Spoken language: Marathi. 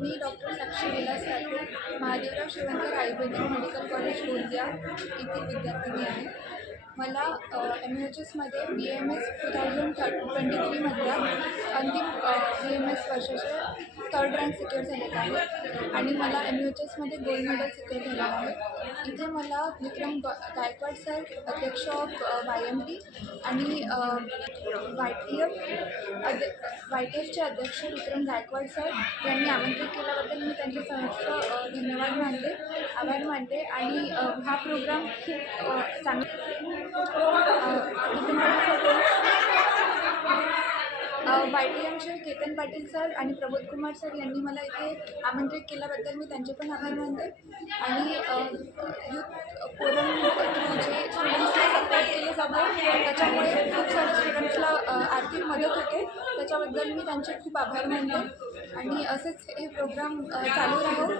मी doctor Sakshi Vilas Rathod Mahadevrao Shivankar ayurvedic medical college Gondia येथील विद्यार्थिनी आहे. मला एम एच एसमध्ये B M S two thousand थ ट्वेंटी थ्रीमधला अंतिम बी एम एस वर्षाचे थर्ड रँक सिक्युअर झालेला आहे. आणि मला एम एच एसमध्ये गोल्ड मेडल सिक्युअर झालेलं आहे इथे मला विक्रम गायकवाड सर अध्यक्ष ऑफ वाय एम टी आणि वाय टी एफ अध्य वाय टी एफचे अध्यक्ष विक्रम गायकवाड सर यांनी आमंत्रित केल्याबद्दल मी त्यांचे सहर्ष धन्यवाद मानते आभार मानते. आणि हा प्रोग्राम खूप चांगला वाय टी एमचे केतन पाटील सर आणि प्रबोध कुमार सर यांनी मला इथे आमंत्रित केल्याबद्दल मी त्यांचे पण आभार मानते. आणि युथ फोरम जे स्टुडंट्सला सपोर्ट केले जातं. त्याच्यामुळे खूप साऱ्या स्टुडंट्सला आर्थिक मदत होते. त्याच्याबद्दल मी त्यांचे खूप आभार मानते. आणि असेच हे प्रोग्राम चालू राहो.